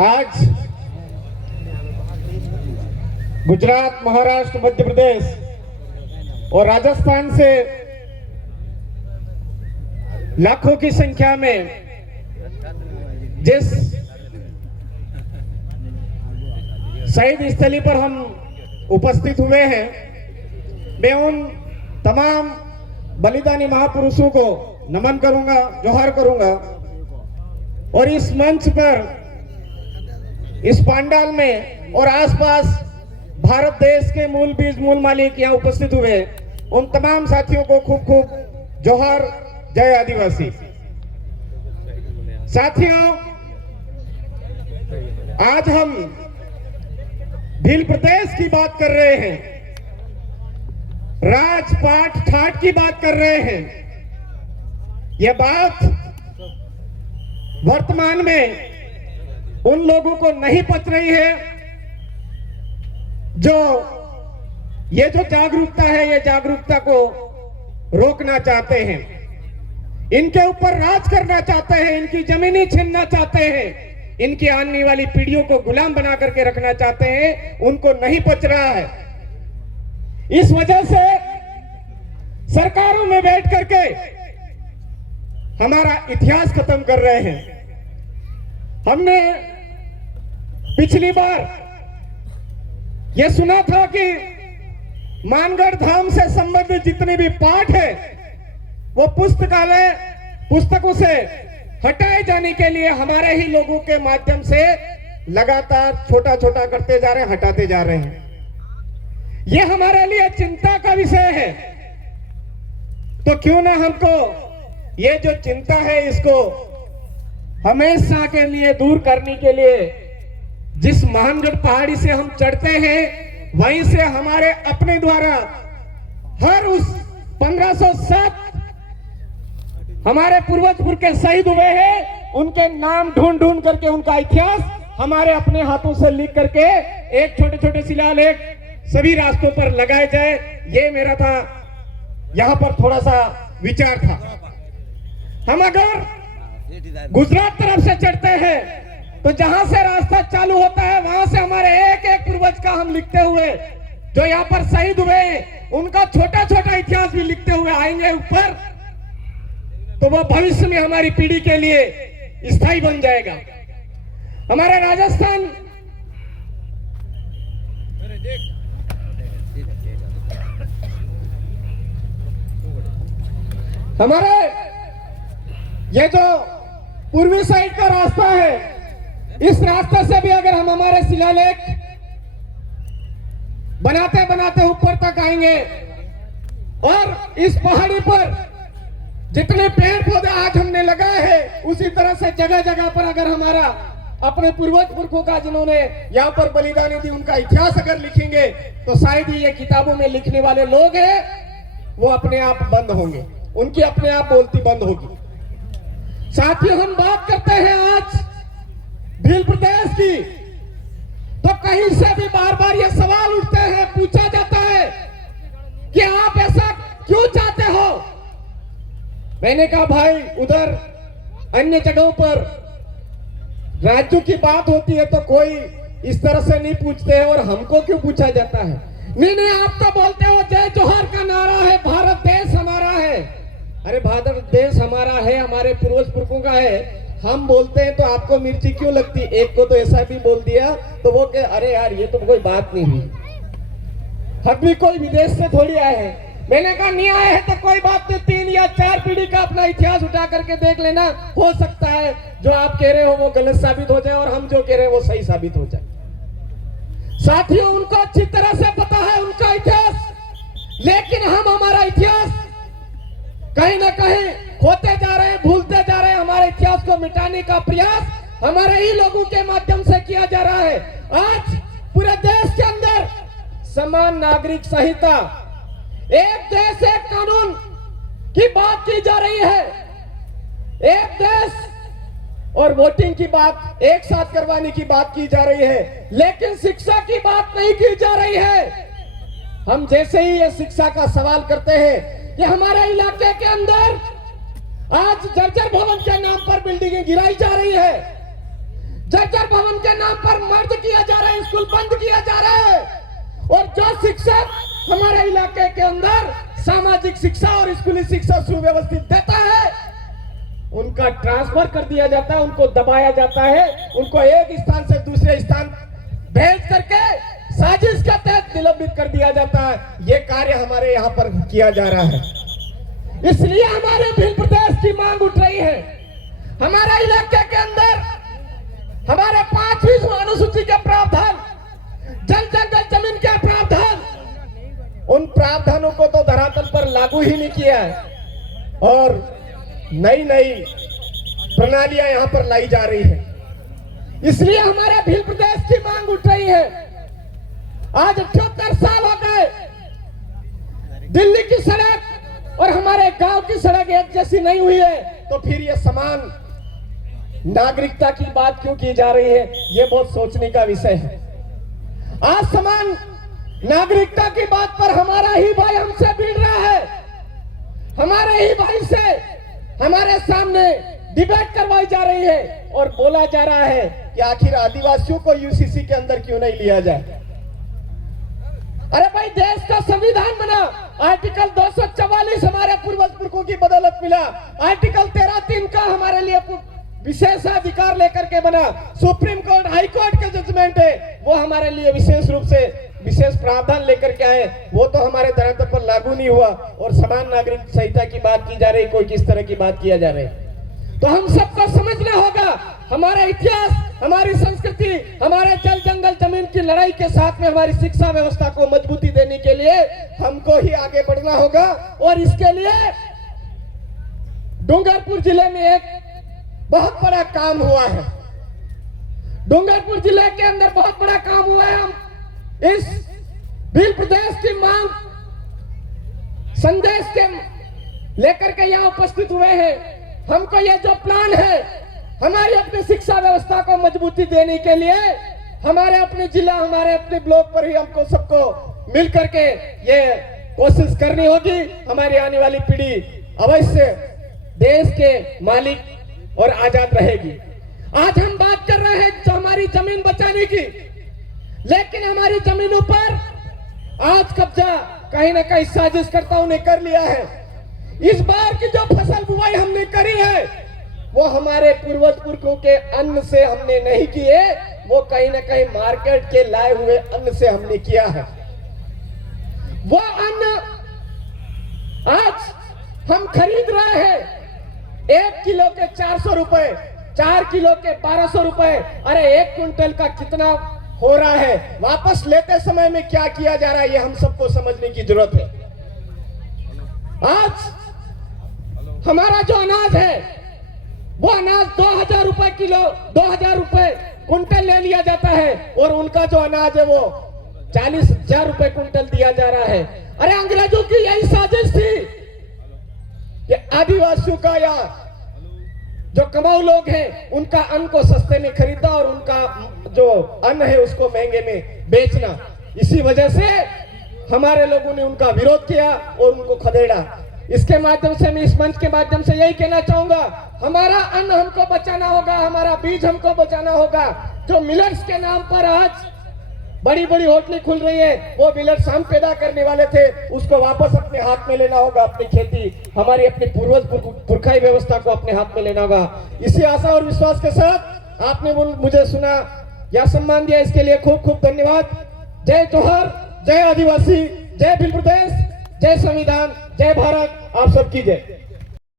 आज गुजरात, महाराष्ट्र, मध्य प्रदेश और राजस्थान से लाखों की संख्या में जिस शहीद स्थली पर हम उपस्थित हुए हैं, मैं उन तमाम बलिदानी महापुरुषों को नमन करूंगा, जोहार करूंगा। और इस मंच पर, इस पंडाल में और आसपास भारत देश के मूल बीज, मूल मालिक यहाँ उपस्थित हुए उन तमाम साथियों को खूब खूब जोहार, जय आदिवासी। साथियों, आज हम भील प्रदेश की बात कर रहे हैं, राजपाट ठाट की बात कर रहे हैं। यह बात वर्तमान में उन लोगों को नहीं पच रही है जो ये जो जागरूकता है, ये जागरूकता को रोकना चाहते हैं, इनके ऊपर राज करना चाहते हैं, इनकी जमीनें छीनना चाहते हैं, इनकी आने वाली पीढ़ियों को गुलाम बना करके रखना चाहते हैं। उनको नहीं पच रहा है। इस वजह से सरकारों में बैठ करके हमारा इतिहास खत्म कर रहे हैं। हमने पिछली बार यह सुना था कि मानगढ़ धाम से संबंधित जितने भी पाठ है वो पुस्तकालय, पुस्तकों से हटाए जाने के लिए हमारे ही लोगों के माध्यम से लगातार छोटा छोटा करते जा रहे हैं, हटाते जा रहे हैं। यह हमारे लिए चिंता का विषय है। तो क्यों ना हमको ये जो चिंता है इसको हमेशा के लिए दूर करने के लिए जिस महानगढ़ पहाड़ी से हम चढ़ते हैं, वहीं से हमारे अपने द्वारा हर उस 1507 हमारे पूर्वज के शहीद हुए हैं, उनके नाम ढूंढ ढूंढ करके उनका इतिहास हमारे अपने हाथों से लिख करके एक छोटे छोटे शिलालेख सभी रास्तों पर लगाए जाए। ये मेरा था, यहां पर थोड़ा सा विचार था। हम अगर गुजरात तरफ से चढ़ते हैं तो जहां से रास्ता चालू होता है वहां से हमारे एक एक पूर्वज का हम लिखते हुए, जो यहाँ पर शहीद हुए उनका छोटा छोटा इतिहास भी लिखते हुए आएंगे ऊपर, तो वो भविष्य में हमारी पीढ़ी के लिए स्थायी बन जाएगा। हमारे राजस्थान, हमारे ये जो पूर्वी साइड का रास्ता है, इस रास्ते से भी अगर हम हमारे शिलालेख बनाते बनाते ऊपर तक आएंगे और इस पहाड़ी पर जितने पेड़ पौधे आज हमने लगाए हैं, उसी तरह से जगह जगह पर अगर हमारा अपने पूर्वज पुरखों का जिन्होंने यहाँ पर बलिदानी दी उनका इतिहास अगर लिखेंगे तो शायद ही ये किताबों में लिखने वाले लोग हैं वो अपने आप बंद होंगे, उनकी अपने आप बोलती बंद होगी। साथियों, हम बात करते हैं आज भील प्रदेश की, तो कहीं से भी बार बार ये सवाल उठते हैं, पूछा जाता है कि आप ऐसा क्यों चाहते हो। मैंने कहा भाई, उधर अन्य जगहों पर राज्यों की बात होती है तो कोई इस तरह से नहीं पूछते हैं, और हमको क्यों पूछा जाता है। नहीं नहीं, आप तो बोलते हो जय जोहार का नारा है, भारत देश हमारा है। अरे भारत देश हमारा है, हमारे पूर्वज पुरखों का है, हम बोलते हैं तो आपको मिर्ची क्यों लगती। एक को तो ऐसा भी बोल दिया तो वो कहे अरे यार ये तो कोई बात नहीं हुई, हम भी कोई विदेश से थोड़ी आए हैं। मैंने कहा नहीं आए हैं तो कोई बात नहीं, 3 या 4 पीढ़ी का अपना इतिहास उठा करके देख लेना, हो सकता है जो आप कह रहे हो वो गलत साबित हो जाए और हम जो कह रहे हैं वो सही साबित हो जाए। साथियों, उनको अच्छी तरह से पता है उनका इतिहास, लेकिन हम हमारा इतिहास कहीं ना कहीं खोते जा रहे हैं, भूलते जा रहे हैं। हमारे इतिहास को मिटाने का प्रयास हमारे ही लोगों के माध्यम से किया जा रहा है। आज पूरे देश के अंदर समान नागरिक संहिता, एक देश एक कानून की बात की जा रही है, एक देश और वोटिंग की बात एक साथ करवाने की बात की जा रही है, लेकिन शिक्षा की बात नहीं की जा रही है। हम जैसे ही ये शिक्षा का सवाल करते हैं कि हमारे इलाके के अंदर आज जर्जर भवन के नाम पर बिल्डिंगें गिराई जा रही है, जर्जर भवन के नाम पर मर्ज किया जा रहा है, स्कूल बंद किया जा रहा है। और जो शिक्षक हमारे इलाके के अंदर सामाजिक शिक्षा और स्कूली शिक्षा सुव्यवस्थित देता है, उनका ट्रांसफर कर दिया जाता है, उनको दबाया जाता है, उनको एक स्थान से दूसरे स्थान भेज करके साजिश के तहत निलंबित कर दिया जाता है। ये कार्य हमारे यहाँ पर किया जा रहा है। इसलिए हमारे भिल्ल प्रदेश की मांग उठ रही है। हमारे इलाके के अंदर हमारे 5वीं अनुसूची के प्रावधान, जल जंगल जमीन के प्रावधान, उन प्रावधानों को तो धरातल पर लागू ही नहीं किया है और नई नई प्रणालियां यहां पर लाई जा रही है। इसलिए हमारे भिल्ल प्रदेश की मांग उठ रही है। आज 78 साल हो गए, दिल्ली की सड़क और हमारे गांव की सड़क एक जैसी नहीं हुई है, तो फिर ये समान नागरिकता की बात क्यों की जा रही है? ये बहुत सोचने का विषय है। आज समान नागरिकता की बात पर हमारा ही भाई हमसे भिड़ रहा है, हमारे ही भाई से हमारे सामने डिबेट करवाई जा रही है और बोला जा रहा है कि आखिर आदिवासियों को यूसीसी के अंदर क्यों नहीं लिया जाए। अरे भाई, देश का संविधान बना, आर्टिकल 244 हमारे पूर्वज पुरखों की बदौलत मिला, आर्टिकल 13(3) का हमारे लिए विशेष अधिकार लेकर के बना, सुप्रीम कोर्ट हाई कोर्ट के जजमेंट है, वो हमारे लिए विशेष रूप से विशेष प्रावधान लेकर के आए, वो तो हमारे धरातल पर लागू नहीं हुआ और समान नागरिक संहिता की बात की जा रही, कोई किस तरह की बात किया जा रही है। तो हम सबको समझना होगा, हमारा इतिहास, हमारी संस्कृति, हमारे जल जंगल जमीन की लड़ाई के साथ में हमारी शिक्षा व्यवस्था को मजबूती देने के लिए हमको ही आगे बढ़ना होगा। और इसके लिए डूंगरपुर जिले में एक बहुत बड़ा काम हुआ है। डूंगरपुर जिले के अंदर बहुत बड़ा काम हुआ है। हम इस भिल्ल प्रदेश की मांग संदेश के लेकर के यहाँ उपस्थित हुए हैं। हमको ये जो प्लान है, हमारी अपनी शिक्षा व्यवस्था को मजबूती देने के लिए हमारे अपने जिला, हमारे अपने ब्लॉक पर ही हमको सबको मिल करके ये कोशिश करनी होगी। हमारी आने वाली पीढ़ी अवश्य देश के मालिक और आजाद रहेगी। आज हम बात कर रहे हैं जो हमारी जमीन बचाने की, लेकिन हमारी जमीनों पर आज कब्जा कहीं ना कहीं साजिशकर्ताओं ने कर लिया है। इस बार की जो फसल बुआई हमने करी है, वो हमारे पूर्वज पुरखों के अन्न से हमने नहीं किए, वो कहीं ना कहीं मार्केट के लाए हुए अन्न से हमने किया है। वो अन्न आज हम खरीद रहे हैं 1 किलो के 400 रुपए, 4 किलो के 1200 रुपए। अरे 1 क्विंटल का कितना हो रहा है? वापस लेते समय में क्या किया जा रहा है, ये हम सबको समझने की जरूरत है। आज हमारा जो अनाज है, वो अनाज 2000 रुपए किलो, 2000 रुपए कुंटल ले लिया जाता है, और उनका जो अनाज है वो 40,000 रुपए कुंटल दिया जा रहा है। अरे अंग्रेजों की यही साजिश थी कि आदिवासियों का या जो कमाऊ लोग हैं उनका अन्न को सस्ते में खरीदा और उनका जो अन्न है उसको महंगे में बेचना। इसी वजह से हमारे लोगों ने उनका विरोध किया और उनको खदेड़ा। इसके माध्यम से मैं इस मंच के माध्यम से यही कहना चाहूंगा, हमारा अन्न हमको बचाना होगा, हमारा बीज हमको बचाना होगा। जो मिलर्स के नाम पर आज बड़ी बड़ी होटलें खुल रही है, वो मिलर्स हम पैदा करने वाले थे, उसको वापस अपने हाथ में लेना होगा। अपनी खेती, हमारी अपनी पूर्वज पुरखाई व्यवस्था को अपने हाथ में लेना होगा। इसी आशा और विश्वास के साथ आपने मुझे सुना या सम्मान दिया, इसके लिए खूब खूब धन्यवाद। जय जोहर, जय आदिवासी, जय भिल्ल प्रदेश, जय संविधान, जय भारत। आप सबकी जय।